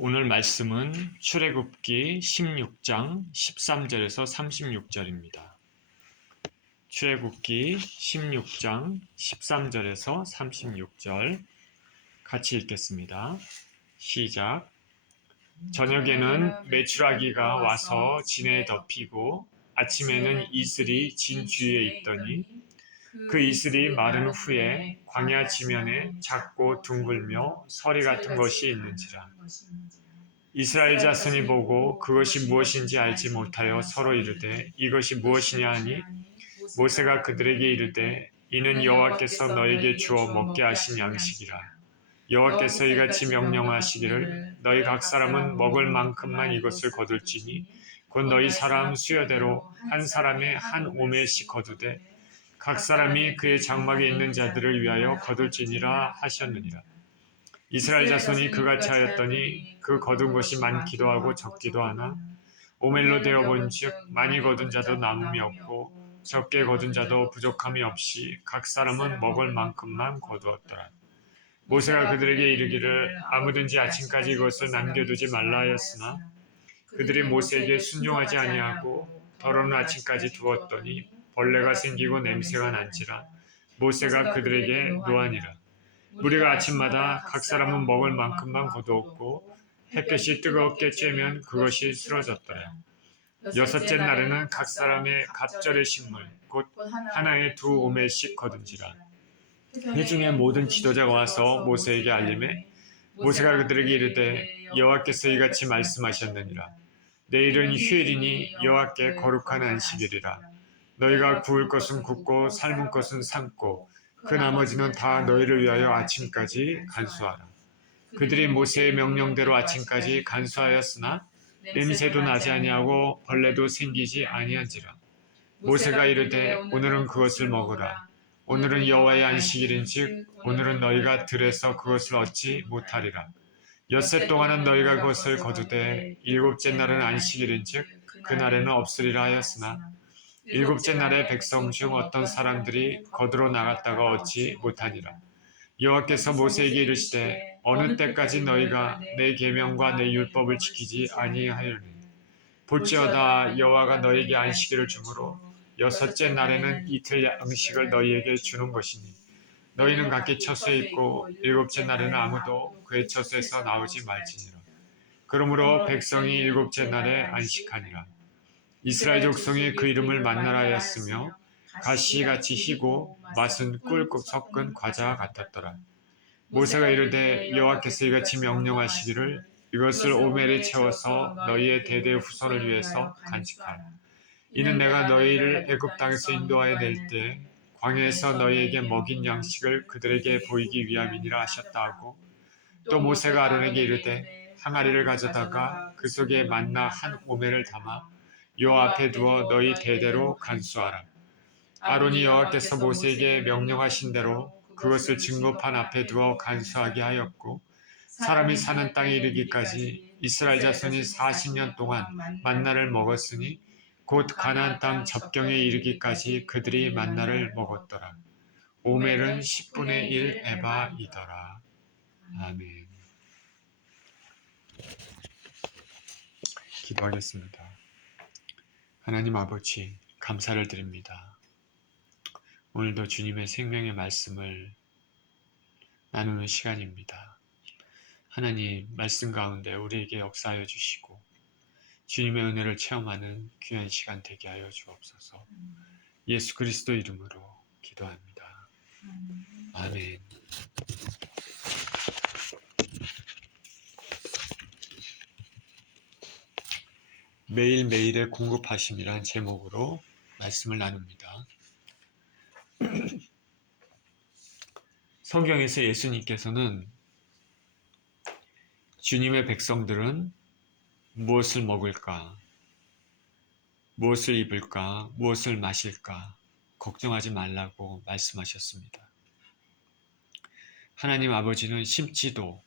오늘 말씀은 출애굽기 16장 13절에서 36절입니다. 출애굽기 16장 13절에서 36절 같이 읽겠습니다. 시작. 저녁에는 메추라기가 와서 진에 덮이고 아침에는 이슬이 진 주위에 있더니 그 이슬이 마른 후에 광야 지면에 작고 둥글며 서리 같은 것이 있는지라. 이스라엘 자손이 보고 그것이 무엇인지 알지 못하여 서로 이르되 이것이 무엇이냐 하니 모세가 그들에게 이르되 이는 여호와께서 너에게 주어 먹게 하신 양식이라. 여호와께서 이같이 명령하시기를 너희 각 사람은 먹을 만큼만 이것을 거둘지니 곧 너희 사람 수여대로 한 사람에 한 오멜씩 거두되 각 사람이 그의 장막에 있는 자들을 위하여 거둘지니라 하셨느니라. 이스라엘 자손이 그같이 하였더니 그 거둔 것이 많기도 하고 적기도 하나 오멜로 되어 본즉 많이 거둔 자도 남음이 없고 적게 거둔 자도 부족함이 없이 각 사람은 먹을 만큼만 거두었더라. 모세가 그들에게 이르기를 아무든지 아침까지 이것을 남겨두지 말라 하였으나 그들이 모세에게 순종하지 아니하고 더러운 아침까지 두었더니 벌레가 생기고 냄새가 난지라. 모세가 그들에게 노하니라. 무리가 아침마다 각 사람은 먹을 만큼만 거두었고 햇볕이 뜨겁게 쬐면 그것이 쓰러졌더라. 여섯째 날에는 각 사람의 갑절의 식물 곧 하나에 두 오멜씩 거둔지라. 회중의 모든 지도자가 와서 모세에게 알림해 모세가 그들에게 이르되 여호와께서 이같이 말씀하셨느니라. 내일은 휴일이니 여호와께 거룩한 안식일이라. 너희가 구울 것은 굽고 삶은 것은 삶고 그 나머지는 다 너희를 위하여 아침까지 간수하라. 그들이 모세의 명령대로 아침까지 간수하였으나 냄새도 나지 아니하고 벌레도 생기지 아니한지라. 모세가 이르되 오늘은 그것을 먹으라. 오늘은 여호와의 안식일인즉 오늘은 너희가 들에서 그것을 얻지 못하리라. 엿새 동안은 너희가 그것을 거두되 일곱째 날은 안식일인즉 그날에는 없으리라 하였으나 일곱째 날에 백성 중 어떤 사람들이 거두러 나갔다가 얻지 못하니라. 여호와께서 모세에게 이르시되 어느 때까지 너희가 내 계명과 내 율법을 지키지 아니하였느냐. 볼지어다 여호와가 너희에게 안식일을 주므로 여섯째 날에는 이틀 양식을 너희에게 주는 것이니 너희는 각기 처소에 있고 일곱째 날에는 아무도 그의 처소에서 나오지 말지니라. 그러므로 백성이 일곱째 날에 안식하니라. 이스라엘 족속이 그 이름을 만나라 하였으며 가시같이 희고 맛은 꿀국 섞은 과자와 같았더라. 모세가 이르되 여호와께서 이같이 명령하시기를 이것을 오멜에 채워서 너희의 대대 후손을 위해서 간직하라. 이는 내가 너희를 애굽 땅에서 인도하여 낼 때 광야에서 너희에게 먹인 양식을 그들에게 보이기 위함이니라 하셨다 하고 또 모세가 아론에게 이르되 항아리를 가져다가 그 속에 만나 한 오멜을 담아 여호와 앞에 두어 너희 대대로 간수하라. 아론이 여호와께서 모세에게 명령하신 대로 그것을 증거판 앞에 두어 간수하게 하였고 사람이 사는 땅에 이르기까지 이스라엘 자손이 40년 동안 만나를 먹었으니 곧 가나안 땅 접경에 이르기까지 그들이 만나를 먹었더라. 오멜은 10분의 1 에바이더라. 아멘. 기도하겠습니다. 하나님 아버지, 감사를 드립니다. 오늘도 주님의 생명의 말씀을 나누는 시간입니다. 하나님, 말씀 가운데 우리에게 역사하여 주시고 주님의 은혜를 체험하는 귀한 시간 되게 하여 주옵소서. 예수 그리스도 이름으로 기도합니다. 아멘. 매일매일의 공급하심이란 제목으로 말씀을 나눕니다. 성경에서 예수님께서는 주님의 백성들은 무엇을 먹을까, 무엇을 입을까, 무엇을 마실까 걱정하지 말라고 말씀하셨습니다. 하나님 아버지는 심지도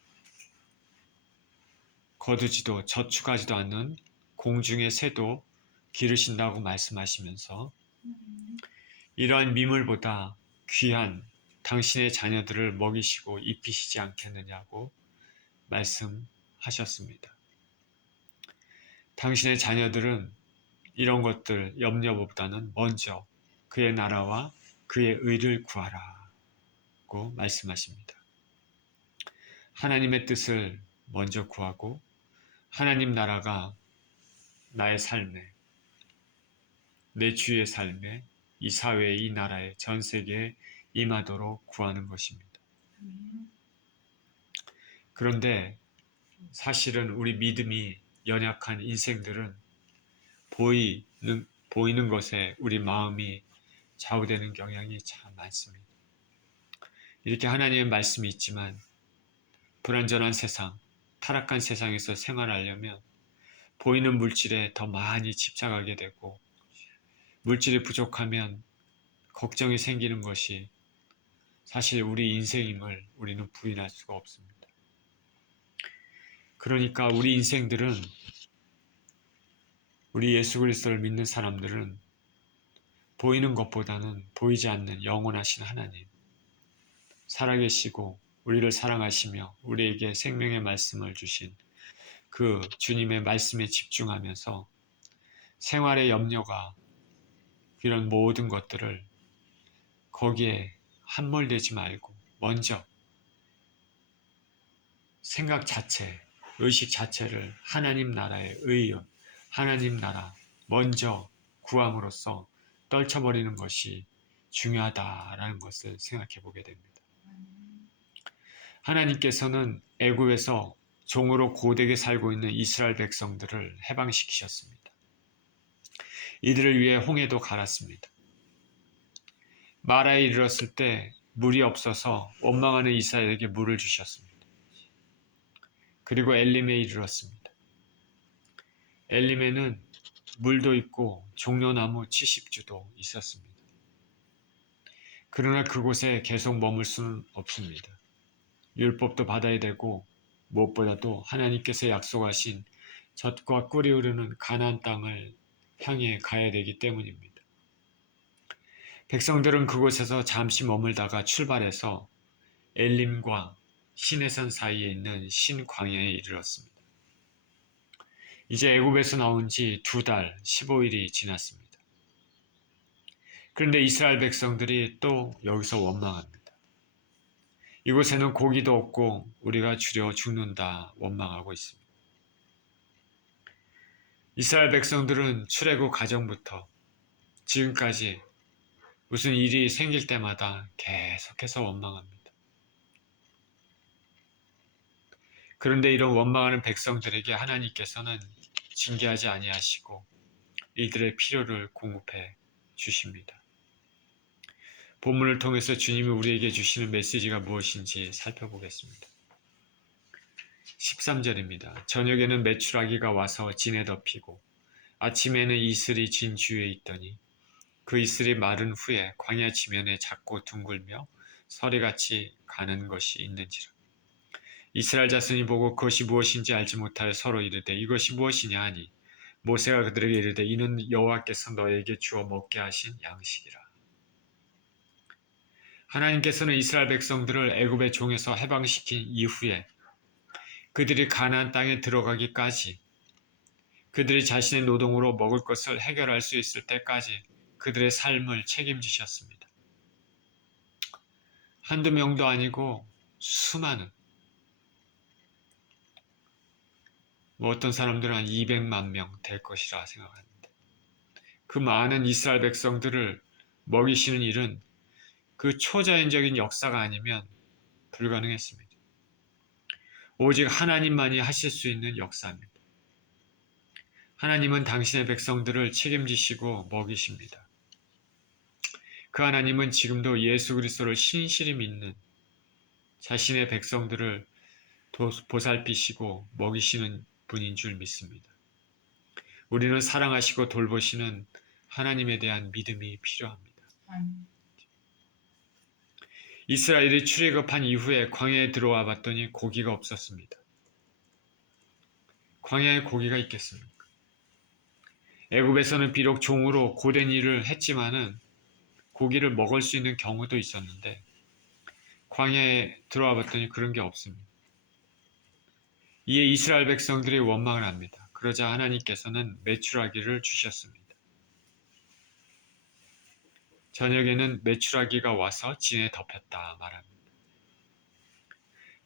거두지도 저축하지도 않는 공중의 새도 기르신다고 말씀하시면서 이러한 미물보다 귀한 당신의 자녀들을 먹이시고 입히시지 않겠느냐고 말씀하셨습니다. 하셨습니다. 당신의 자녀들은 이런 것들 염려보다는 먼저 그의 나라와 그의 의를 구하라고 말씀하십니다. 하나님의 뜻을 먼저 구하고 하나님 나라가 나의 삶에, 내 주위의 삶에, 이 사회에, 이 나라에, 전 세계에 임하도록 구하는 것입니다. 그런데 사실은 우리 믿음이 연약한 인생들은 보이는 것에 우리 마음이 좌우되는 경향이 참 많습니다. 이렇게 하나님의 말씀이 있지만 불완전한 세상, 타락한 세상에서 생활하려면 보이는 물질에 더 많이 집착하게 되고 물질이 부족하면 걱정이 생기는 것이 사실 우리 인생임을 우리는 부인할 수가 없습니다. 그러니까 우리 인생들은, 우리 예수 그리스도를 믿는 사람들은 보이는 것보다는 보이지 않는 영원하신 하나님, 살아계시고 우리를 사랑하시며 우리에게 생명의 말씀을 주신 그 주님의 말씀에 집중하면서 생활의 염려가 이런 모든 것들을 거기에 함몰되지 말고 먼저 생각 자체, 의식 자체를 하나님 나라의 의원, 하나님 나라 먼저 구함으로써 떨쳐버리는 것이 중요하다라는 것을 생각해 보게 됩니다. 하나님께서는 애굽에서 종으로 고되게 살고 있는 이스라엘 백성들을 해방시키셨습니다. 이들을 위해 홍해도 갈았습니다. 마라에 이르렀을 때 물이 없어서 원망하는 이스라엘에게 물을 주셨습니다. 그리고 엘림에 이르렀습니다. 엘림에는 물도 있고 종려나무 70주도 있었습니다. 그러나 그곳에 계속 머물 수는 없습니다. 율법도 받아야 되고 무엇보다도 하나님께서 약속하신 젖과 꿀이 흐르는 가나안 땅을 향해 가야 되기 때문입니다. 백성들은 그곳에서 잠시 머물다가 출발해서 엘림과 시내산 사이에 있는 신광야에 이르렀습니다. 이제 애굽에서 나온 지 2달 15일이 지났습니다. 그런데 이스라엘 백성들이 또 여기서 원망합니다. 이곳에는 고기도 없고 우리가 주려 죽는다 원망하고 있습니다. 이스라엘 백성들은 출애굽 가정부터 지금까지 무슨 일이 생길 때마다 계속해서 원망합니다. 그런데 이런 원망하는 백성들에게 하나님께서는 징계하지 아니하시고 이들의 필요를 공급해 주십니다. 본문을 통해서 주님이 우리에게 주시는 메시지가 무엇인지 살펴보겠습니다. 13절입니다. 저녁에는 메추라기가 와서 진에 덮이고 아침에는 이슬이 진 주위에 있더니 그 이슬이 마른 후에 광야 지면에 작고 둥글며 서리같이 가는 것이 있는지라. 이스라엘 자손이 보고 그것이 무엇인지 알지 못하여 서로 이르되 이것이 무엇이냐 하니 모세가 그들에게 이르되 이는 여호와께서 너에게 주어 먹게 하신 양식이라. 하나님께서는 이스라엘 백성들을 애굽의 종에서 해방시킨 이후에 그들이 가나안 땅에 들어가기까지 그들이 자신의 노동으로 먹을 것을 해결할 수 있을 때까지 그들의 삶을 책임지셨습니다. 한두 명도 아니고 수많은, 어떤 사람들은 한 200만 명 될 것이라 생각합니다. 그 많은 이스라엘 백성들을 먹이시는 일은 그 초자연적인 역사가 아니면 불가능했습니다. 오직 하나님만이 하실 수 있는 역사입니다. 하나님은 당신의 백성들을 책임지시고 먹이십니다. 그 하나님은 지금도 예수 그리스도를 신실히 믿는 자신의 백성들을 보살피시고 먹이시는 분인 줄 믿습니다. 우리는 사랑하시고 돌보시는 하나님에 대한 믿음이 필요합니다. 이스라엘이 출애굽한 이후에 광야에 들어와 봤더니 고기가 없었습니다. 광야에 고기가 있겠습니까? 애굽에서는 비록 종으로 고된 일을 했지만은 고기를 먹을 수 있는 경우도 있었는데 광야에 들어와 봤더니 그런 게 없습니다. 이에 이스라엘 백성들이 원망을 합니다. 그러자 하나님께서는 메추라기를 주셨습니다. 저녁에는 메추라기가 와서 진에 덮였다 말합니다.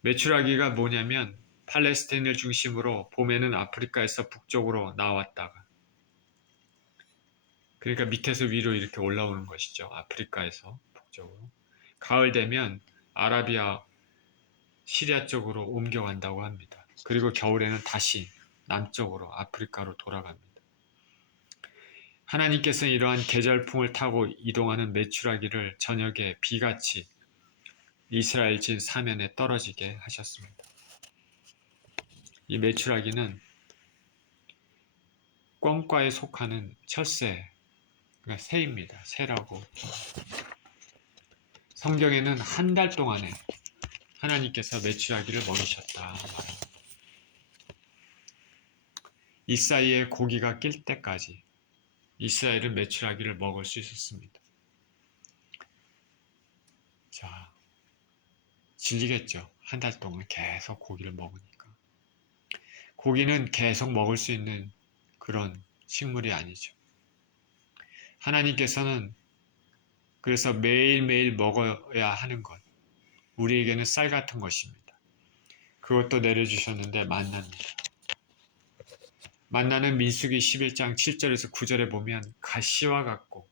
메추라기가 뭐냐면 팔레스타인을 중심으로 봄에는 아프리카에서 북쪽으로 나왔다가 그러니까 밑에서 위로 이렇게 올라오는 것이죠. 아프리카에서 북쪽으로. 가을 되면 아라비아 시리아 쪽으로 옮겨간다고 합니다. 그리고 겨울에는 다시 남쪽으로 아프리카로 돌아갑니다. 하나님께서는 이러한 계절풍을 타고 이동하는 메추라기를 저녁에 비같이 이스라엘 진 사면에 떨어지게 하셨습니다. 이 메추라기는 꿩과에 속하는 철새, 그러니까 새입니다. 새라고. 성경에는 한 달 동안에 하나님께서 메추라기를 먹이셨다. 이 사이에 고기가 낄 때까지 이스라엘은 메추라기를 먹을 수 있었습니다. 자, 질리겠죠. 한 달 동안 계속 고기를 먹으니까. 고기는 계속 먹을 수 있는 그런 식물이 아니죠. 하나님께서는 그래서 매일매일 먹어야 하는 것, 우리에게는 쌀 같은 것입니다. 그것도 내려주셨는데 만나입니다. 만나는 민수기 11장 7절에서 9절에 보면 가시와 같고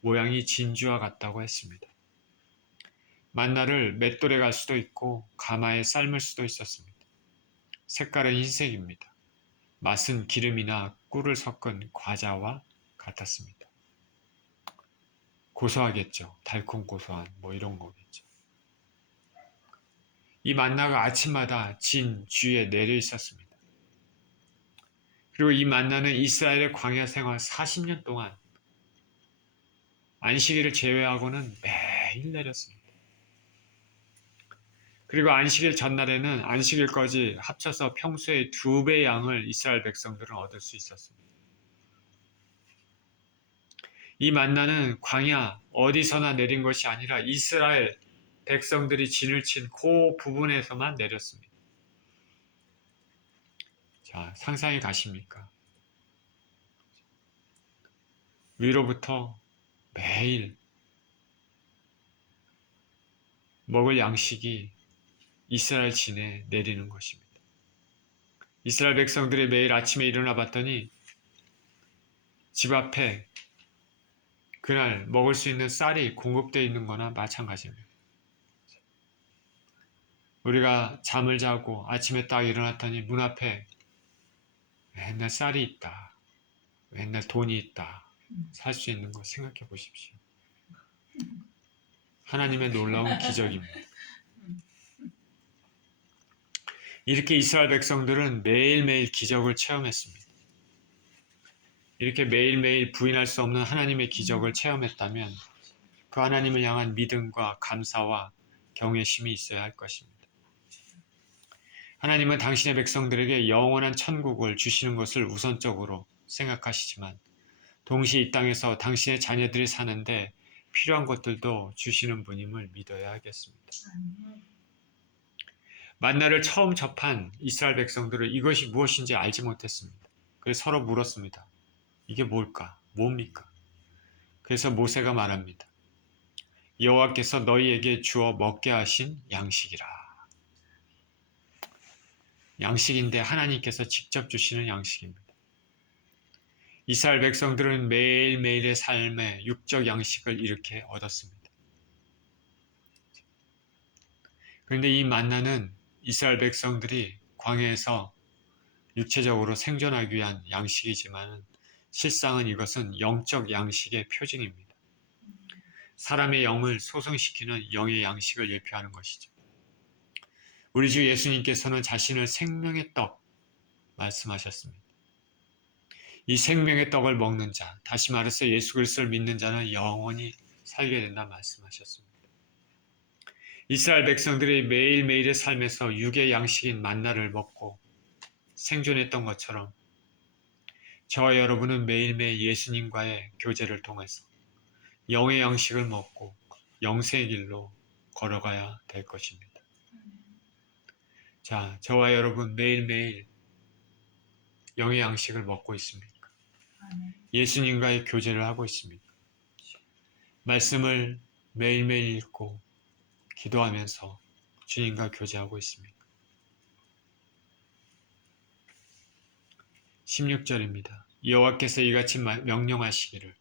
모양이 진주와 같다고 했습니다. 만나를 맷돌에 갈 수도 있고 가마에 삶을 수도 있었습니다. 색깔은 흰색입니다. 맛은 기름이나 꿀을 섞은 과자와 같았습니다. 고소하겠죠. 달콤 고소한 뭐 이런 거겠죠. 이 만나가 아침마다 진 주에 내려 있었습니다. 그리고 이 만나는 이스라엘의 광야 생활 40년 동안 안식일을 제외하고는 매일 내렸습니다. 그리고 안식일 전날에는 안식일까지 합쳐서 평소의 2배 양을 이스라엘 백성들은 얻을 수 있었습니다. 이 만나는 광야 어디서나 내린 것이 아니라 이스라엘 백성들이 진을 친 그 부분에서만 내렸습니다. 자, 상상이 가십니까? 위로부터 매일 먹을 양식이 이스라엘 진에 내리는 것입니다. 이스라엘 백성들이 매일 아침에 일어나 봤더니 집 앞에 그날 먹을 수 있는 쌀이 공급되어 있는 거나 마찬가지입니다. 우리가 잠을 자고 아침에 딱 일어났더니 문 앞에 맨날 쌀이 있다. 맨날 돈이 있다. 살 수 있는 거 생각해 보십시오. 하나님의 놀라운 기적입니다. 이렇게 이스라엘 백성들은 매일매일 기적을 체험했습니다. 이렇게 매일매일 부인할 수 없는 하나님의 기적을 체험했다면 그 하나님을 향한 믿음과 감사와 경외심이 있어야 할 것입니다. 하나님은 당신의 백성들에게 영원한 천국을 주시는 것을 우선적으로 생각하시지만 동시에 이 땅에서 당신의 자녀들이 사는데 필요한 것들도 주시는 분임을 믿어야 하겠습니다. 만나를 처음 접한 이스라엘 백성들은 이것이 무엇인지 알지 못했습니다. 그래서 서로 물었습니다. 이게 뭘까? 뭡니까? 그래서 모세가 말합니다. 여호와께서 너희에게 주어 먹게 하신 양식이라. 양식인데 하나님께서 직접 주시는 양식입니다. 이스라엘 백성들은 매일매일의 삶에 육적 양식을 이렇게 얻었습니다. 그런데 이 만나는 이스라엘 백성들이 광야에서 육체적으로 생존하기 위한 양식이지만 실상은 이것은 영적 양식의 표징입니다. 사람의 영을 소성시키는 영의 양식을 예표하는 것이죠. 우리 주 예수님께서는 자신을 생명의 떡 말씀하셨습니다. 이 생명의 떡을 먹는 자, 다시 말해서 예수 그리스도를 믿는 자는 영원히 살게 된다 말씀하셨습니다. 이스라엘 백성들이 매일매일의 삶에서 육의 양식인 만나를 먹고 생존했던 것처럼 저와 여러분은 매일매일 예수님과의 교제를 통해서 영의 양식을 먹고 영생의 길로 걸어가야 될 것입니다. 자, 저와 여러분 매일매일 영의 양식을 먹고 있습니까? 예수님과의 교제를 하고 있습니까? 말씀을 매일매일 읽고 기도하면서 주님과 교제하고 있습니까? 16절입니다. 여호와께서 이같이 명령하시기를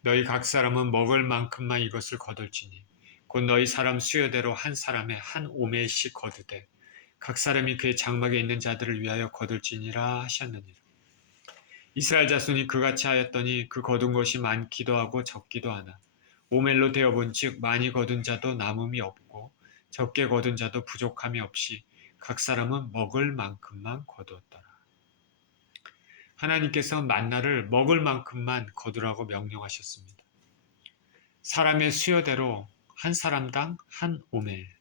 너희 각 사람은 먹을 만큼만 이것을 거둘지니 곧 너희 사람 수여대로 한 사람에 한 오멜씩 거두되 각 사람이 그의 장막에 있는 자들을 위하여 거둘지니라 하셨느니라. 이스라엘 자손이 그같이 하였더니 그 거둔 것이 많기도 하고 적기도 하나 오멜로 되어본즉 많이 거둔 자도 남음이 없고 적게 거둔 자도 부족함이 없이 각 사람은 먹을 만큼만 거두었더라. 하나님께서 만나를 먹을 만큼만 거두라고 명령하셨습니다. 사람의 수요대로 한 사람당 한 오멜입니다.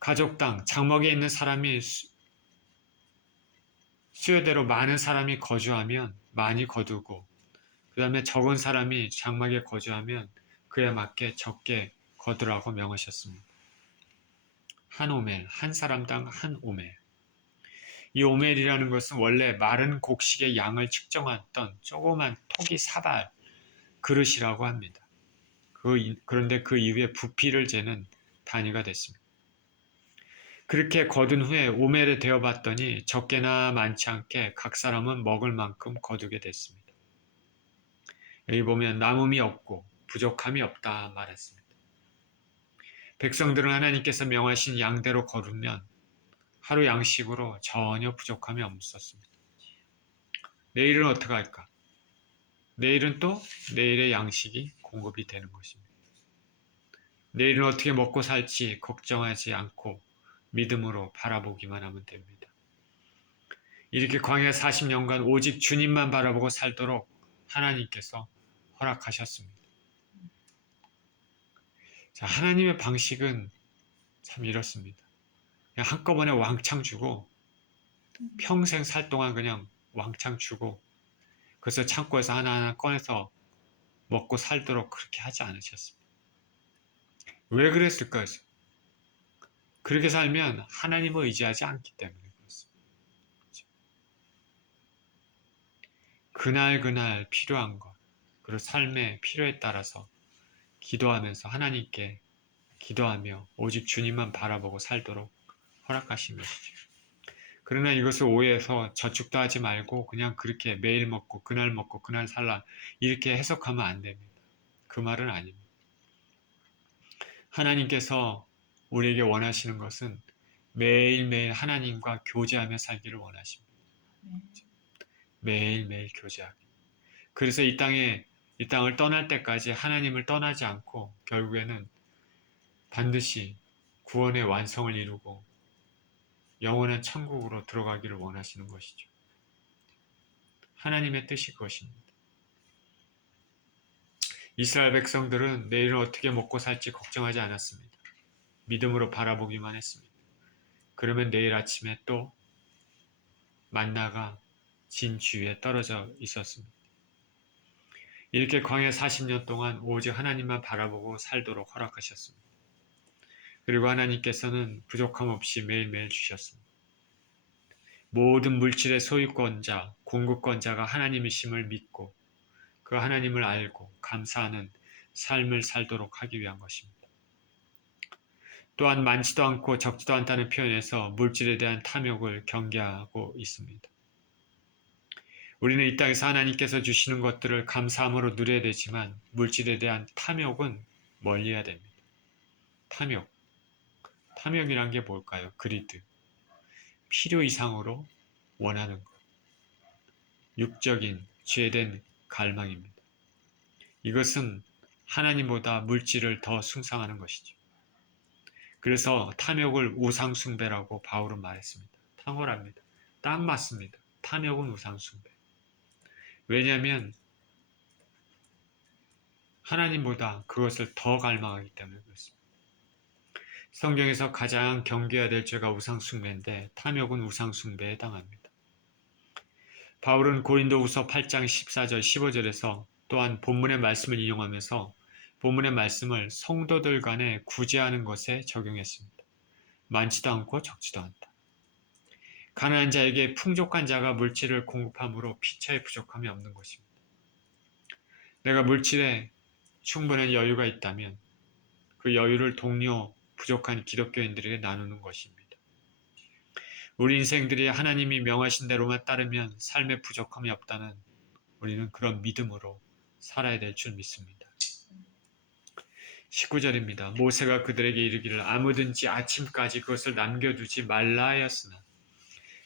가족당 장막에 있는 사람이 수요대로 많은 사람이 거주하면 많이 거두고 그 다음에 적은 사람이 장막에 거주하면 그에 맞게 적게 거두라고 명하셨습니다. 한 오멜, 한 사람당 한 오멜. 이 오멜이라는 것은 원래 마른 곡식의 양을 측정했던 조그만 토기 사발 그릇이라고 합니다. 그런데 그 이후에 부피를 재는 단위가 됐습니다. 그렇게 거둔 후에 오멜에 되어봤더니 적게나 많지 않게 각 사람은 먹을 만큼 거두게 됐습니다. 여기 보면 남음이 없고 부족함이 없다 말했습니다. 백성들은 하나님께서 명하신 양대로 거두면 하루 양식으로 전혀 부족함이 없었습니다. 내일은 어떻게 할까? 내일은 또 내일의 양식이 공급이 되는 것입니다. 내일은 어떻게 먹고 살지 걱정하지 않고 믿음으로 바라보기만 하면 됩니다. 이렇게 광야 40년간 오직 주님만 바라보고 살도록 하나님께서 허락하셨습니다. 자, 하나님의 방식은 참 이렇습니다. 그냥 한꺼번에 왕창 주고 평생 살 동안 그냥 왕창 주고 그래서 창고에서 하나하나 꺼내서 먹고 살도록 그렇게 하지 않으셨습니다. 왜 그랬을까요? 그렇게 살면 하나님을 의지하지 않기 때문에 그렇습니다. 그날 필요한 것 그리고 삶의 필요에 따라서 기도하면서 하나님께 기도하며 오직 주님만 바라보고 살도록 허락하신 것이죠. 그러나 이것을 오해해서 저축도 하지 말고 그냥 그렇게 매일 먹고 그날 살라 이렇게 해석하면 안 됩니다. 그 말은 아닙니다. 하나님께서 우리에게 원하시는 것은 매일매일 하나님과 교제하며 살기를 원하십니다. 매일매일 교제하기. 그래서 이 땅을 떠날 때까지 하나님을 떠나지 않고 결국에는 반드시 구원의 완성을 이루고 영원한 천국으로 들어가기를 원하시는 것이죠. 하나님의 뜻이 그것입니다. 이스라엘 백성들은 내일은 어떻게 먹고 살지 걱정하지 않았습니다. 믿음으로 바라보기만 했습니다. 그러면 내일 아침에 또 만나가 진 주위에 떨어져 있었습니다. 이렇게 광야 40년 동안 오직 하나님만 바라보고 살도록 허락하셨습니다. 그리고 하나님께서는 부족함 없이 매일매일 주셨습니다. 모든 물질의 소유권자, 공급권자가 하나님이심을 믿고 그 하나님을 알고 감사하는 삶을 살도록 하기 위한 것입니다. 또한 많지도 않고 적지도 않다는 표현에서 물질에 대한 탐욕을 경계하고 있습니다. 우리는 이 땅에서 하나님께서 주시는 것들을 감사함으로 누려야 되지만 물질에 대한 탐욕은 멀리해야 됩니다. 탐욕이란 게 뭘까요? 그리드. 필요 이상으로 원하는 것. 육적인 죄된 갈망입니다. 이것은 하나님보다 물질을 더 숭상하는 것이죠. 그래서 탐욕을 우상숭배라고 바울은 말했습니다. 탁월합니다. 딱 맞습니다. 탐욕은 우상숭배. 왜냐하면 하나님보다 그것을 더 갈망하기 때문에 그렇습니다. 성경에서 가장 경계해야 될 죄가 우상숭배인데 탐욕은 우상숭배에 해당합니다. 바울은 고린도후서 8장 14절 15절에서 또한 본문의 말씀을 인용하면서 본문의 말씀을 성도들 간에 구제하는 것에 적용했습니다. 많지도 않고 적지도 않다. 가난한 자에게 풍족한 자가 물질을 공급함으로 피차에 부족함이 없는 것입니다. 내가 물질에 충분한 여유가 있다면 그 여유를 동료 부족한 기독교인들에게 나누는 것입니다. 우리 인생들이 하나님이 명하신 대로만 따르면 삶에 부족함이 없다는 우리는 그런 믿음으로 살아야 될 줄 믿습니다. 19절입니다. 모세가 그들에게 이르기를 아무든지 아침까지 그것을 남겨두지 말라 하였으나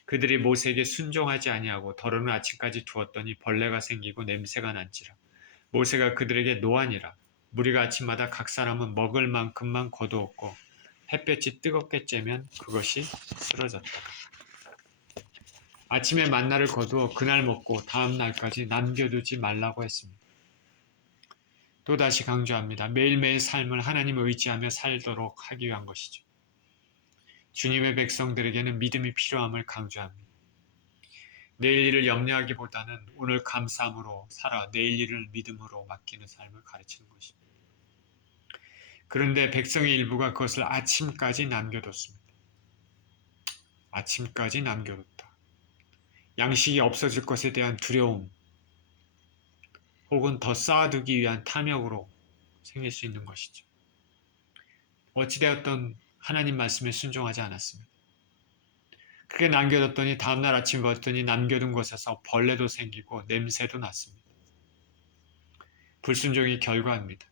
그들이 모세에게 순종하지 아니하고 더러는 아침까지 두었더니 벌레가 생기고 냄새가 난지라. 모세가 그들에게 노하니라. 무리가 아침마다 각 사람은 먹을 만큼만 거두었고 햇볕이 뜨겁게 쬐면 그것이 쓰러졌다. 아침에 만나를 거두어 그날 먹고 다음 날까지 남겨두지 말라고 했습니다. 또다시 강조합니다. 매일매일 삶을 하나님을 의지하며 살도록 하기 위한 것이죠. 주님의 백성들에게는 믿음이 필요함을 강조합니다. 내일 일을 염려하기보다는 오늘 감사함으로 살아 내일 일을 믿음으로 맡기는 삶을 가르치는 것입니다. 그런데 백성의 일부가 그것을 아침까지 남겨뒀습니다. 아침까지 남겨뒀다. 양식이 없어질 것에 대한 두려움 혹은 더 쌓아두기 위한 탐욕으로 생길 수 있는 것이죠. 어찌되었든 하나님 말씀에 순종하지 않았습니다. 그렇게 남겨뒀더니 다음날 아침에 봤더니 남겨둔 곳에서 벌레도 생기고 냄새도 났습니다. 불순종이 결과입니다.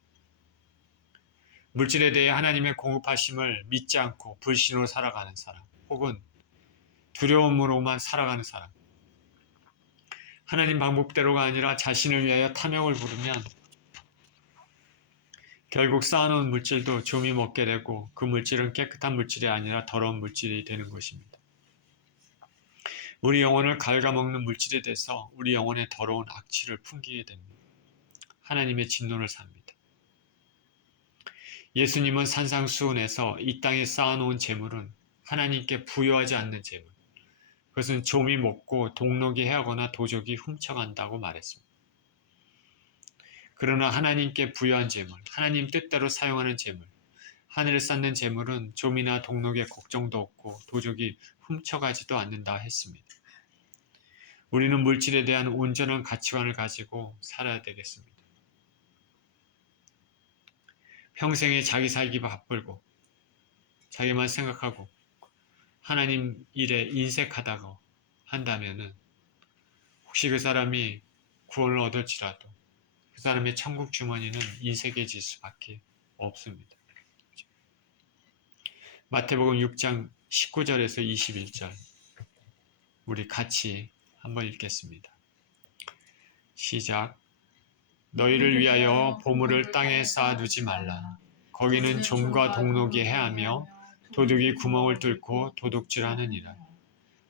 물질에 대해 하나님의 공급하심을 믿지 않고 불신으로 살아가는 사람 혹은 두려움으로만 살아가는 사람, 하나님 방법대로가 아니라 자신을 위하여 탐욕을 부르면 결국 쌓아놓은 물질도 좀이 먹게 되고 그 물질은 깨끗한 물질이 아니라 더러운 물질이 되는 것입니다. 우리 영혼을 갉아먹는 물질에 대해서 우리 영혼의 더러운 악취를 풍기게 됩니다. 하나님의 진노를 삽니다. 예수님은 산상수훈에서 이 땅에 쌓아놓은 재물은 하나님께 부여하지 않는 재물, 그것은 좀이 먹고 동록이 해하거나 도적이 훔쳐간다고 말했습니다. 그러나 하나님께 부여한 재물, 하나님 뜻대로 사용하는 재물, 하늘에 쌓는 재물은 좀이나 동록의 걱정도 없고 도적이 훔쳐가지도 않는다 했습니다. 우리는 물질에 대한 온전한 가치관을 가지고 살아야 되겠습니다. 평생에 자기 살기 바쁘고 자기만 생각하고 하나님 일에 인색하다고 한다면은 혹시 그 사람이 구원을 얻을지라도 그 사람의 천국 주머니는 인색해질 수밖에 없습니다. 마태복음 6장 19절에서 21절 우리 같이 한번 읽겠습니다. 시작. 너희를 위하여 보물을 땅에 쌓아두지 말라. 거기는 좀과 동록이 해하며 도둑이 구멍을 뚫고 도둑질하느니라.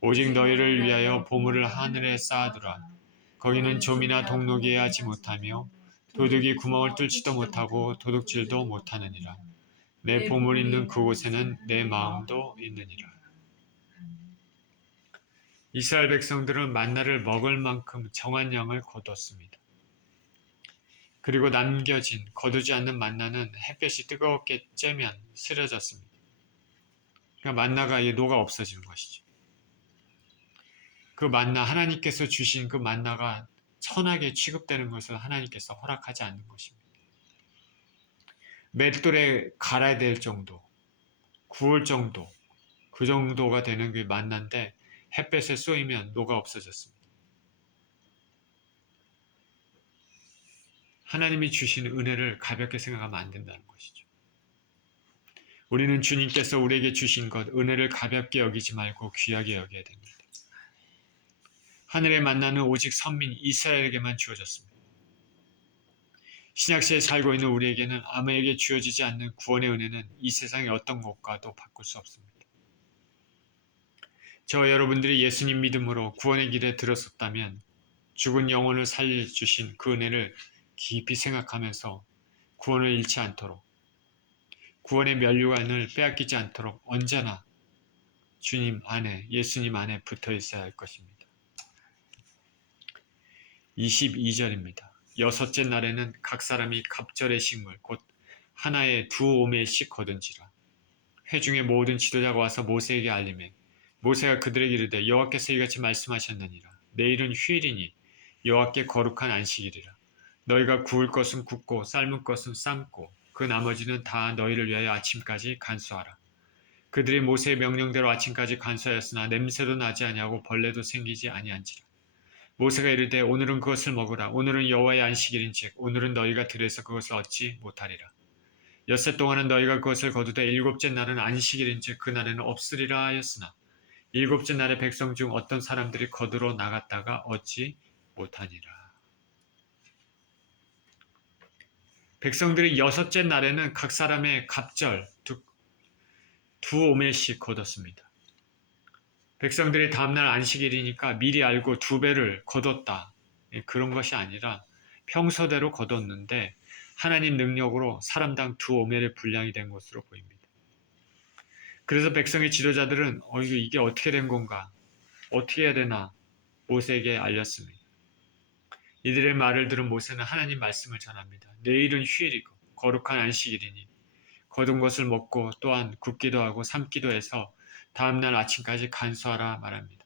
오직 너희를 위하여 보물을 하늘에 쌓아두라. 거기는 좀이나 동록이 해하지 못하며 도둑이 구멍을 뚫지도 못하고 도둑질도 못하느니라. 내 보물 있는 그곳에는 내 마음도 있느니라. 이스라엘 백성들은 만나를 먹을 만큼 정한 양을 거뒀습니다. 그리고 남겨진 거두지 않는 만나는 햇볕이 뜨겁게 쬐면 쓰러졌습니다. 그러니까 만나가 녹아 없어지는 것이죠. 그 만나, 하나님께서 주신 그 만나가 천하게 취급되는 것을 하나님께서 허락하지 않는 것입니다. 맷돌에 갈아야 될 정도, 구울 정도, 그 정도가 되는 그 만나인데 햇볕에 쏘이면 녹아 없어졌습니다. 하나님이 주신 은혜를 가볍게 생각하면 안 된다는 것이죠. 우리는 주님께서 우리에게 주신 것, 은혜를 가볍게 여기지 말고 귀하게 여겨야 됩니다. 하늘의 만나는 오직 선민 이스라엘에게만 주어졌습니다. 신약시대에 살고 있는 우리에게는 아무에게 주어지지 않는 구원의 은혜는 이 세상의 어떤 것과도 바꿀 수 없습니다. 저와 여러분들이 예수님 믿음으로 구원의 길에 들어섰다면 죽은 영혼을 살려주신 그 은혜를 깊이 생각하면서 구원을 잃지 않도록 구원의 면류관을 빼앗기지 않도록 언제나 주님 안에, 예수님 안에 붙어 있어야 할 것입니다. 22절입니다. 여섯째 날에는 각 사람이 갑절의 식물 곧 하나에 2 오멜씩 거둔지라. 회중의 모든 지도자가 와서 모세에게 알리매 모세가 그들에게 이르되 여호와께서 이같이 말씀하셨느니라. 내일은 휴일이니 여호와께 거룩한 안식일이라. 너희가 구울 것은 굽고 삶을 것은 삶고 그 나머지는 다 너희를 위하여 아침까지 간수하라. 그들이 모세의 명령대로 아침까지 간수하였으나 냄새도 나지 아니하고 벌레도 생기지 아니한지라. 모세가 이르되 오늘은 그것을 먹으라. 오늘은 여호와의 안식일인즉 오늘은 너희가 들에서 그것을 얻지 못하리라. 엿새 동안은 너희가 그것을 거두되 일곱째 날은 안식일인즉 그날에는 없으리라 하였으나 일곱째 날에 백성 중 어떤 사람들이 거두러 나갔다가 얻지 못하니라. 백성들이 여섯째 날에는 각 사람의 갑절 두 오멜씩 거뒀습니다. 백성들이 다음날 안식일이니까 미리 알고 두 배를 거뒀다. 그런 것이 아니라 평소대로 거뒀는데 하나님 능력으로 사람당 두 오멜의 분량이 된 것으로 보입니다. 그래서 백성의 지도자들은 이게 어떻게 된 건가? 어떻게 해야 되나? 모세에게 알렸습니다. 이들의 말을 들은 모세는 하나님 말씀을 전합니다. 내일은 휴일이고 거룩한 안식일이니 거둔 것을 먹고 또한 굽기도 하고 삶기도 해서 다음날 아침까지 간수하라 말합니다.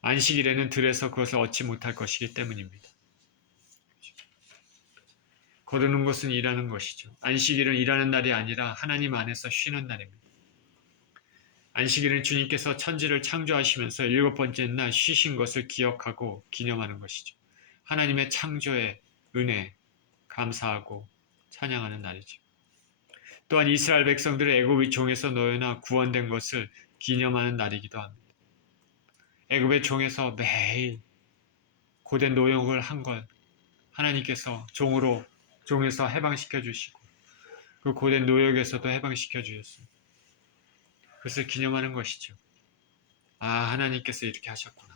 안식일에는 들에서 그것을 얻지 못할 것이기 때문입니다. 거두는 것은 일하는 것이죠. 안식일은 일하는 날이 아니라 하나님 안에서 쉬는 날입니다. 안식일은 주님께서 천지를 창조하시면서 일곱 번째 날 쉬신 것을 기억하고 기념하는 것이죠. 하나님의 창조의 은혜, 감사하고 찬양하는 날이죠. 또한 이스라엘 백성들의 애굽의 종에서 놓여나 구원된 것을 기념하는 날이기도 합니다. 애굽의 종에서 매일 고된 노역을 한 걸 하나님께서 종에서 해방시켜 주시고 그 고된 노역에서도 해방시켜 주셨습니다. 그것을 기념하는 것이죠. 하나님께서 이렇게 하셨구나.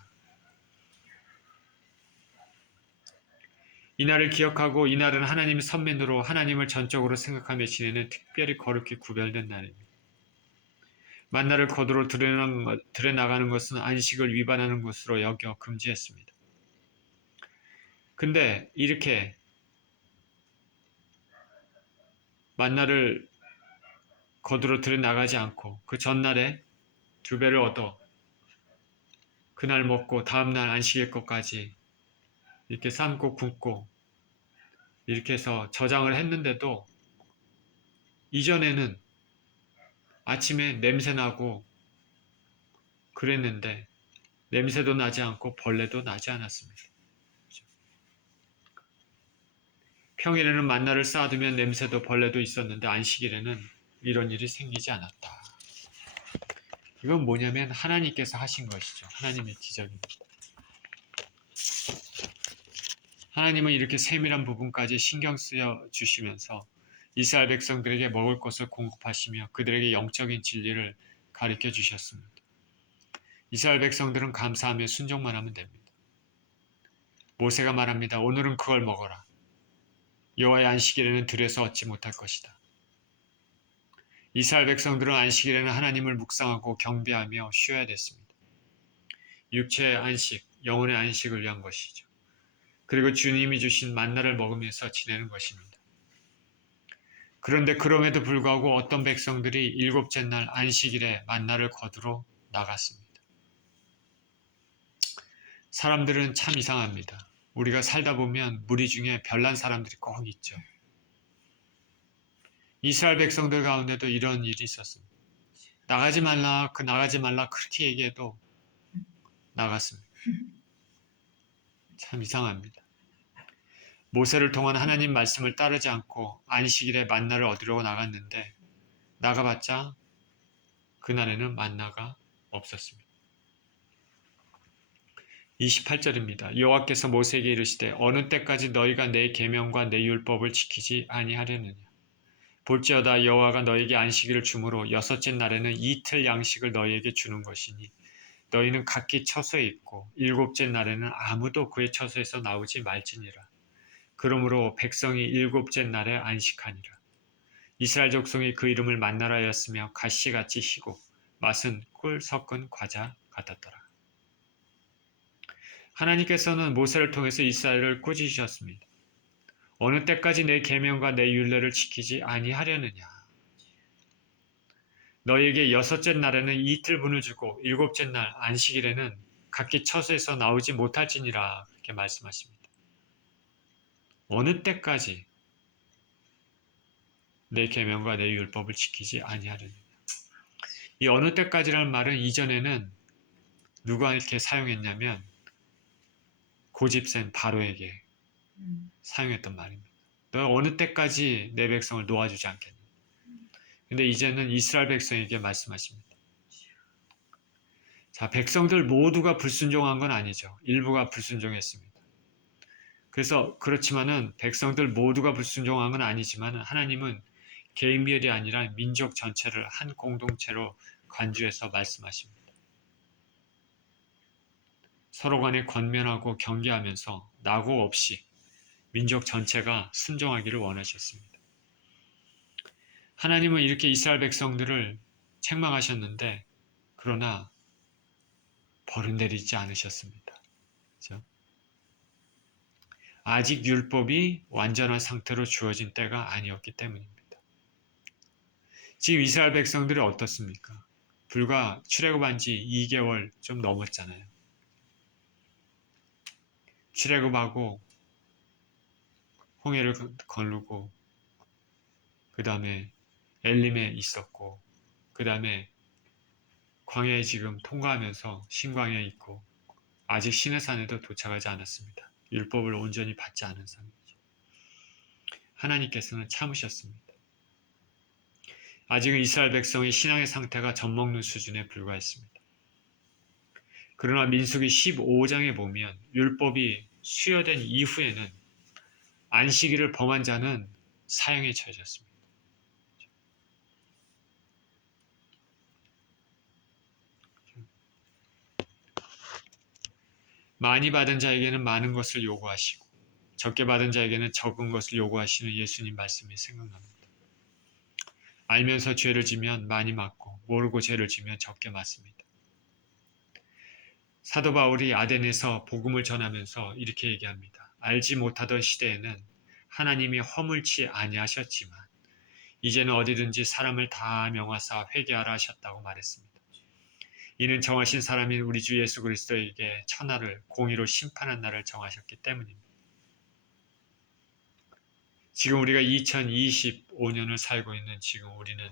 이날을 기억하고 이날은 하나님의 선민으로 하나님을 전적으로 생각하며 지내는 특별히 거룩히 구별된 날입니다. 만나를 거두러 들여나가는 것은 안식을 위반하는 것으로 여겨 금지했습니다. 근데 이렇게 만나를 거두러 들여나가지 않고 그 전날에 두 배를 얻어 그날 먹고 다음날 안식일 것까지 이렇게 삶고 굽고 이렇게 해서 저장을 했는데도 이전에는 아침에 냄새나고 그랬는데 냄새도 나지 않고 벌레도 나지 않았습니다. 평일에는 만나를 쌓아두면 냄새도 벌레도 있었는데 안식일에는 이런 일이 생기지 않았다. 이건 뭐냐면 하나님께서 하신 것이죠. 하나님의 기적입니다. 하나님은 이렇게 세밀한 부분까지 신경 쓰여 주시면서 이스라엘 백성들에게 먹을 것을 공급하시며 그들에게 영적인 진리를 가르쳐 주셨습니다. 이스라엘 백성들은 감사하며 순종만 하면 됩니다. 모세가 말합니다. 오늘은 그걸 먹어라. 여호와의 안식일에는 들에서 얻지 못할 것이다. 이스라엘 백성들은 안식일에는 하나님을 묵상하고 경배하며 쉬어야 됐습니다. 육체의 안식, 영혼의 안식을 위한 것이죠. 그리고 주님이 주신 만나를 먹으면서 지내는 것입니다. 그런데 그럼에도 불구하고 어떤 백성들이 일곱째 날 안식일에 만나를 거두러 나갔습니다. 사람들은 참 이상합니다. 우리가 살다 보면 무리 중에 별난 사람들이 꼭 있죠. 이스라엘 백성들 가운데도 이런 일이 있었습니다. 나가지 말라 그렇게 얘기해도 나갔습니다. 참 이상합니다. 모세를 통한 하나님 말씀을 따르지 않고 안식일에 만나를 얻으려고 나갔는데 나가봤자 그날에는 만나가 없었습니다. 28절입니다. 여호와께서 모세에게 이르시되 어느 때까지 너희가 내 계명과 내 율법을 지키지 아니하려느냐. 볼지어다 여호와가 너희에게 안식일을 주므로 여섯째 날에는 이틀 양식을 너희에게 주는 것이니 너희는 각기 처소에 있고 일곱째 날에는 아무도 그의 처소에서 나오지 말지니라. 그러므로 백성이 일곱째 날에 안식하니라. 이스라엘 족속이 그 이름을 만나라 하였으며 가시같이 희고 맛은 꿀 섞은 과자 같았더라. 하나님께서는 모세를 통해서 이스라엘을 꾸짖으셨습니다. 어느 때까지 내 계명과 내 율례를 지키지 아니하려느냐. 너에게 여섯째 날에는 이틀분을 주고 일곱째 날 안식일에는 각기 처소에서 나오지 못할지니라 그렇게 말씀하십니다. 어느 때까지 내 계명과 내 율법을 지키지 아니하려느냐. 이 어느 때까지라는 말은 이전에는 누가 이렇게 사용했냐면 고집센 바로에게 사용했던 말입니다. 너 어느 때까지 내 백성을 놓아주지 않겠냐. 근데 이제는 이스라엘 백성에게 말씀하십니다. 자, 백성들 모두가 불순종한 건 아니죠. 일부가 불순종했습니다. 그래서 그렇지만은 백성들 모두가 불순종한 건 아니지만 하나님은 개인별이 아니라 민족 전체를 한 공동체로 간주해서 말씀하십니다. 서로 간에 권면하고 경계하면서 낙오 없이 민족 전체가 순종하기를 원하셨습니다. 하나님은 이렇게 이스라엘 백성들을 책망하셨는데 그러나 벌은 내리지 않으셨습니다. 그렇죠? 아직 율법이 완전한 상태로 주어진 때가 아니었기 때문입니다. 지금 이스라엘 백성들이 어떻습니까? 불과 출애굽한 지 2개월 좀 넘었잖아요. 출애굽하고 홍해를 거르고 그 다음에 엘림에 있었고 그 다음에 광야에 지금 통과하면서 신광야에 있고 아직 시내산에도 도착하지 않았습니다. 율법을 온전히 받지 않은 상황이죠. 하나님께서는 참으셨습니다. 아직은 이스라엘 백성의 신앙의 상태가 젖먹는 수준에 불과했습니다. 그러나 민수기 15장에 보면 율법이 수여된 이후에는 안식일을 범한 자는 사형에 처해졌습니다. 많이 받은 자에게는 많은 것을 요구하시고 적게 받은 자에게는 적은 것을 요구하시는 예수님 말씀이 생각납니다. 알면서 죄를 지면 많이 맞고 모르고 죄를 지면 적게 맞습니다. 사도 바울이 아덴에서 복음을 전하면서 이렇게 얘기합니다. 알지 못하던 시대에는 하나님이 허물치 아니하셨지만 이제는 어디든지 사람을 다 명하사 회개하라 하셨다고 말했습니다. 이는 정하신 사람인 우리 주 예수 그리스도에게 천하를 공의로 심판한 날을 정하셨기 때문입니다. 지금 우리가 2025년을 살고 있는 지금 우리는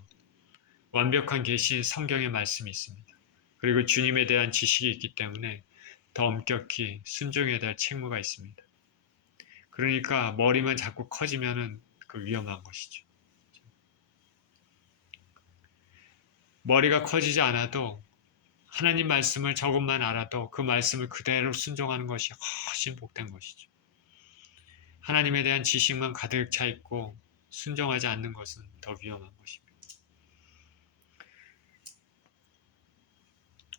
완벽한 계시인 성경의 말씀이 있습니다. 그리고 주님에 대한 지식이 있기 때문에 더 엄격히 순종해야 될 책무가 있습니다. 그러니까 머리만 자꾸 커지면은 그 위험한 것이죠. 머리가 커지지 않아도 하나님 말씀을 조금만 알아도 그 말씀을 그대로 순종하는 것이 훨씬 복된 것이죠. 하나님에 대한 지식만 가득 차 있고 순종하지 않는 것은 더 위험한 것입니다.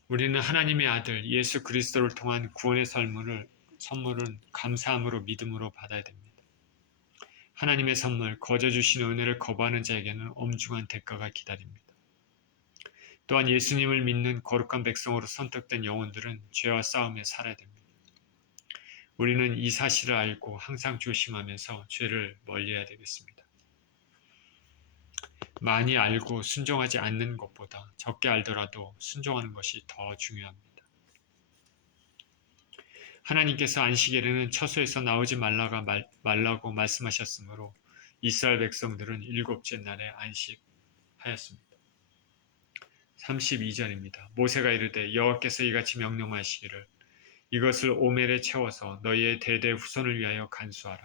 우리는 하나님의 아들 예수 그리스도를 통한 구원의 선물은 감사함으로 믿음으로 받아야 됩니다. 하나님의 선물, 거저 주신 은혜를 거부하는 자에게는 엄중한 대가가 기다립니다. 또한 예수님을 믿는 거룩한 백성으로 선택된 영혼들은 죄와 싸움에 살아야 됩니다. 우리는 이 사실을 알고 항상 조심하면서 죄를 멀리해야 되겠습니다. 많이 알고 순종하지 않는 것보다 적게 알더라도 순종하는 것이 더 중요합니다. 하나님께서 안식일에는 처소에서 나오지 말라고 말씀하셨으므로 이스라엘 백성들은 일곱째 날에 안식하였습니다. 32절입니다. 모세가 이르되 여호와께서 이같이 명령하시기를 이것을 오멜에 채워서 너희의 대대 후손을 위하여 간수하라.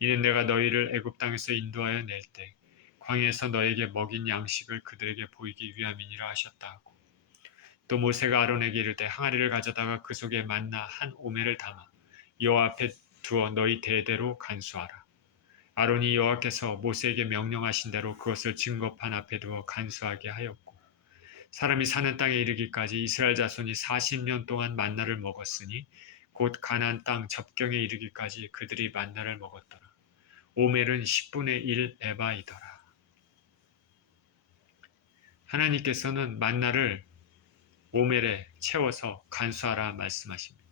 이는 내가 너희를 애굽 땅에서 인도하여 낼 때 광야에서 너에게 먹인 양식을 그들에게 보이기 위함이니라 하셨다 하고 또 모세가 아론에게 이르되 항아리를 가져다가 그 속에 만나 한 오멜을 담아 여호와 앞에 두어 너희 대대로 간수하라. 아론이 여호와께서 모세에게 명령하신 대로 그것을 증거판 앞에 두어 간수하게 하였고 사람이 사는 땅에 이르기까지 이스라엘 자손이 40년 동안 만나를 먹었으니 곧 가나안 땅 접경에 이르기까지 그들이 만나를 먹었더라. 오멜은 10분의 1 에바이더라. 하나님께서는 만나를 오멜에 채워서 간수하라 말씀하십니다.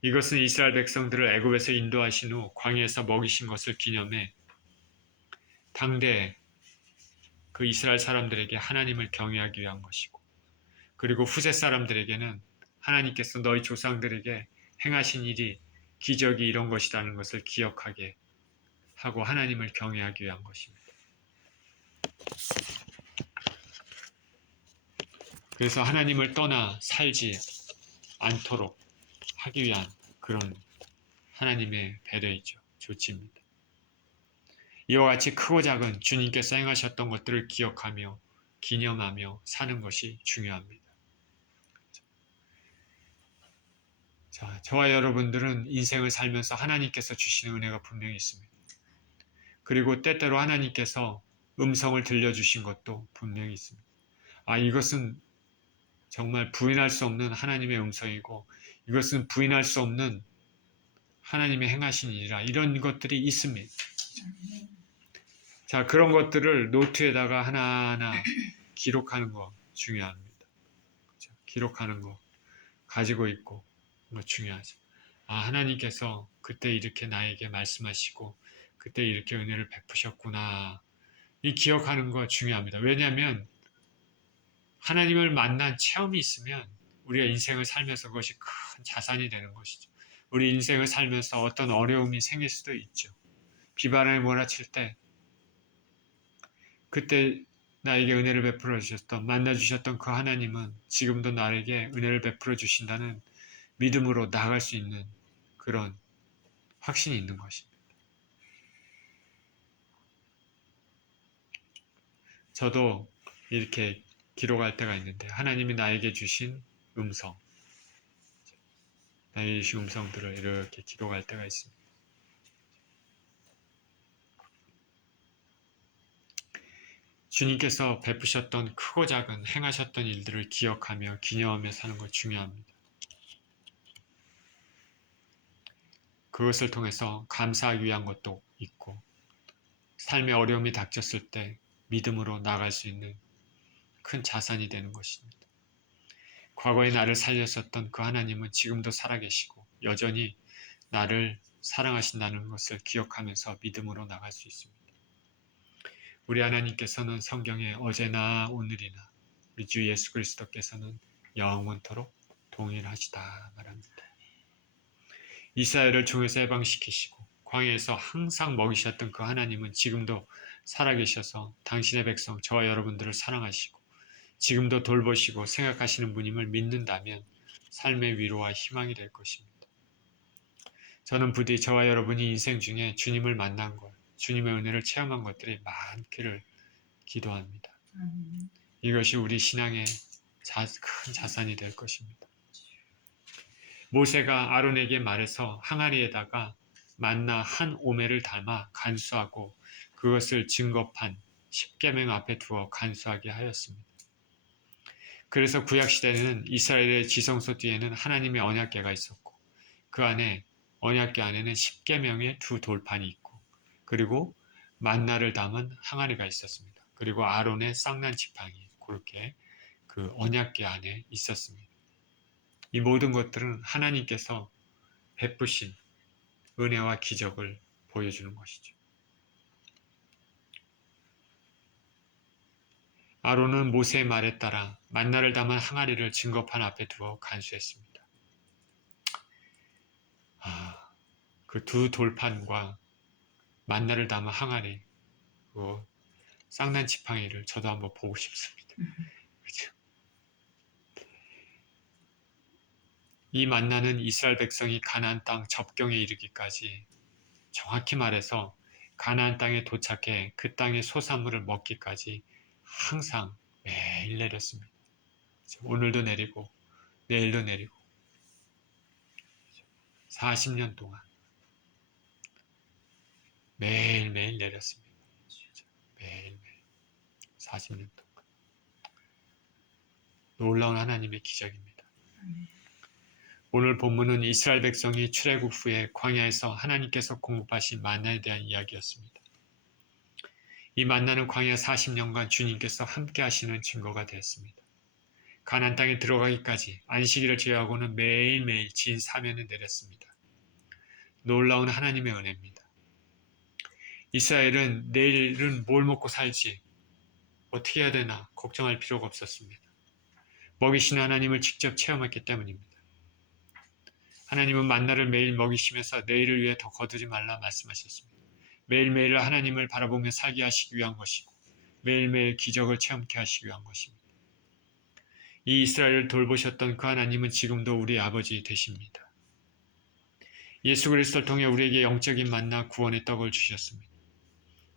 이것은 이스라엘 백성들을 애굽에서 인도하신 후 광야에서 먹이신 것을 기념해 당대 그 이스라엘 사람들에게 하나님을 경외하기 위한 것이고, 그리고 후세 사람들에게는 하나님께서 너희 조상들에게 행하신 일이 기적이 이런 것이라는 것을 기억하게 하고 하나님을 경외하기 위한 것입니다. 그래서 하나님을 떠나 살지 않도록 하기 위한 그런 하나님의 배려이죠. 조치입니다. 이와 같이 크고 작은 주님께서 행하셨던 것들을 기억하며 기념하며 사는 것이 중요합니다. 자, 저와 여러분들은 인생을 살면서 하나님께서 주시는 은혜가 분명히 있습니다. 그리고 때때로 하나님께서 음성을 들려주신 것도 분명히 있습니다. 이것은 정말 부인할 수 없는 하나님의 음성이고 이것은 부인할 수 없는 하나님의 행하신 일이라 이런 것들이 있습니다. 자, 그런 것들을 노트에다가 하나하나 기록하는 거 중요합니다. 기록하는 거 가지고 있고 뭐 중요하죠. 하나님께서 그때 이렇게 나에게 말씀하시고 그때 이렇게 은혜를 베푸셨구나. 이 기억하는 거 중요합니다. 왜냐하면 하나님을 만난 체험이 있으면 우리가 인생을 살면서 그것이 큰 자산이 되는 것이죠. 우리 인생을 살면서 어떤 어려움이 생길 수도 있죠. 비바람이 몰아칠 때 그때 나에게 은혜를 베풀어 주셨던 만나 주셨던 그 하나님은 지금도 나에게 은혜를 베풀어 주신다는 믿음으로 나아갈 수 있는 그런 확신이 있는 것입니다. 저도 이렇게 기록할 때가 있는데 하나님이 나에게 주신 음성, 나에게 주신 음성들을 이렇게 기록할 때가 있습니다. 주님께서 베푸셨던 크고 작은 행하셨던 일들을 기억하며 기념하며 사는 것 중요합니다. 그것을 통해서 감사하기 위한 것도 있고 삶의 어려움이 닥쳤을 때 믿음으로 나아갈 수 있는 큰 자산이 되는 것입니다. 과거에 나를 살렸었던 그 하나님은 지금도 살아계시고 여전히 나를 사랑하신다는 것을 기억하면서 믿음으로 나갈 수 있습니다. 우리 하나님께서는 성경에 어제나 오늘이나 우리 주 예수 그리스도께서는 영원토록 동일하시다 말합니다. 이스라엘을 종에서 해방시키시고 광야에서 항상 먹이셨던 그 하나님은 지금도 살아계셔서 당신의 백성 저와 여러분들을 사랑하시고 지금도 돌보시고 생각하시는 분임을 믿는다면 삶의 위로와 희망이 될 것입니다. 저는 부디 저와 여러분이 인생 중에 주님을 만난 것, 주님의 은혜를 체험한 것들이 많기를 기도합니다. 이것이 우리 신앙의 큰 자산이 될 것입니다. 모세가 아론에게 말해서 항아리에다가 만나 한 오매를 담아 간수하고 그것을 증거판 십계명 앞에 두어 간수하게 하였습니다. 그래서 구약시대에는 이스라엘의 지성소 뒤에는 하나님의 언약궤가 있었고 그 안에 언약궤 안에는 십계명의 두 돌판이 있고 그리고 만나를 담은 항아리가 있었습니다. 그리고 아론의 쌍난 지팡이 그렇게 그 언약궤 안에 있었습니다. 이 모든 것들은 하나님께서 베푸신 은혜와 기적을 보여주는 것이죠. 아론은 모세의 말에 따라 만나를 담은 항아리를 증거판 앞에 두어 간수했습니다. 그 두 돌판과 만나를 담은 항아리, 그 쌍난 지팡이를 저도 한번 보고 싶습니다. 그렇죠? 이 만나는 이스라엘 백성이 가나안 땅 접경에 이르기까지 정확히 말해서 가나안 땅에 도착해 그 땅의 소산물을 먹기까지 항상 매일 내렸습니다. 오늘도 내리고 내일도 내리고 40년 동안 매일매일 내렸습니다. 매일매일 40년 동안 놀라운 하나님의 기적입니다. 오늘 본문은 이스라엘 백성이 출애굽 후에 광야에서 하나님께서 공급하신 만나에 대한 이야기였습니다. 이 만나는 광야 40년간 주님께서 함께 하시는 증거가 되었습니다. 가나안 땅에 들어가기까지 안식일을 제외하고는 매일매일 진 사면을 내렸습니다. 놀라운 하나님의 은혜입니다. 이스라엘은 내일은 뭘 먹고 살지 어떻게 해야 되나 걱정할 필요가 없었습니다. 먹이시는 하나님을 직접 체험했기 때문입니다. 하나님은 만나를 매일 먹이시면서 내일을 위해 더 거두지 말라 말씀하셨습니다. 매일매일 하나님을 바라보며 살게 하시기 위한 것이고 매일매일 기적을 체험케 하시기 위한 것입니다. 이 이스라엘을 돌보셨던 그 하나님은 지금도 우리 아버지 되십니다. 예수 그리스도를 통해 우리에게 영적인 만나 구원의 떡을 주셨습니다.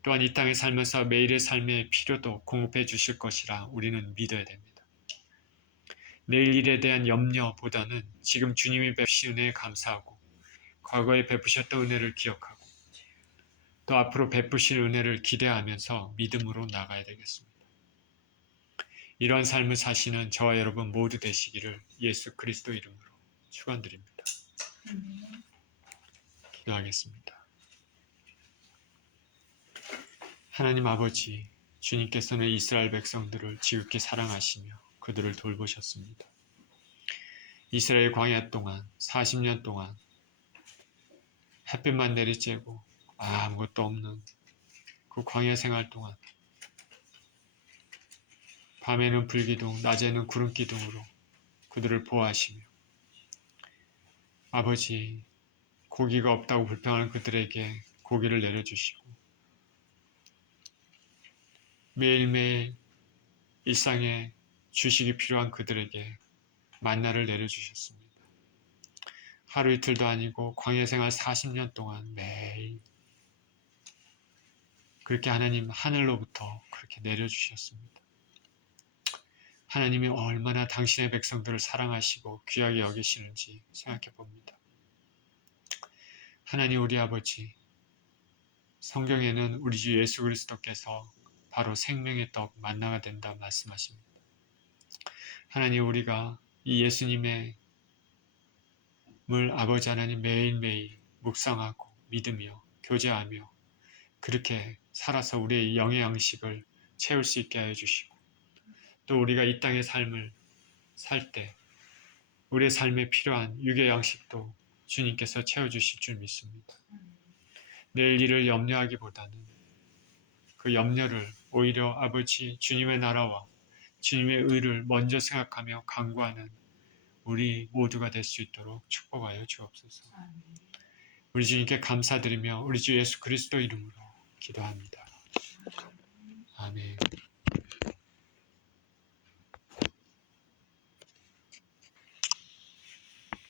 또한 이 땅에 살면서 매일의 삶의 필요도 공급해 주실 것이라 우리는 믿어야 됩니다. 내일 일에 대한 염려보다는 지금 주님이 베푸신 은혜에 감사하고 과거에 베푸셨던 은혜를 기억하고 또 앞으로 베푸실 은혜를 기대하면서 믿음으로 나가야 되겠습니다. 이러한 삶을 사시는 저와 여러분 모두 되시기를 예수 그리스도 이름으로 축원드립니다. 기도하겠습니다. 하나님 아버지, 주님께서는 이스라엘 백성들을 지극히 사랑하시며 그들을 돌보셨습니다. 이스라엘 광야 동안 40년 동안 햇빛만 내리쬐고 아무것도 없는 그 광야 생활 동안 밤에는 불기둥, 낮에는 구름기둥으로 그들을 보호하시며 아버지, 고기가 없다고 불평하는 그들에게 고기를 내려주시고 매일매일 일상에 주식이 필요한 그들에게 만나를 내려주셨습니다. 하루 이틀도 아니고 광야 생활 40년 동안 매일 그렇게 하나님 하늘로부터 그렇게 내려주셨습니다. 하나님이 얼마나 당신의 백성들을 사랑하시고 귀하게 여기시는지 생각해 봅니다. 하나님 우리 아버지, 성경에는 우리 주 예수 그리스도께서 바로 생명의 떡 만나가 된다 말씀하십니다. 하나님 우리가 이 예수님의 물 아버지 하나님 매일매일 묵상하고 믿으며 교제하며 그렇게 살아서 우리의 영의 양식을 채울 수 있게 하여 주시고 또 우리가 이 땅의 삶을 살 때 우리의 삶에 필요한 육의 양식도 주님께서 채워주실 줄 믿습니다. 내일 일을 염려하기보다는 그 염려를 오히려 아버지 주님의 나라와 주님의 의를 먼저 생각하며 간구하는 우리 모두가 될 수 있도록 축복하여 주옵소서. 우리 주님께 감사드리며 우리 주 예수 그리스도 이름으로 기도합니다. 아멘.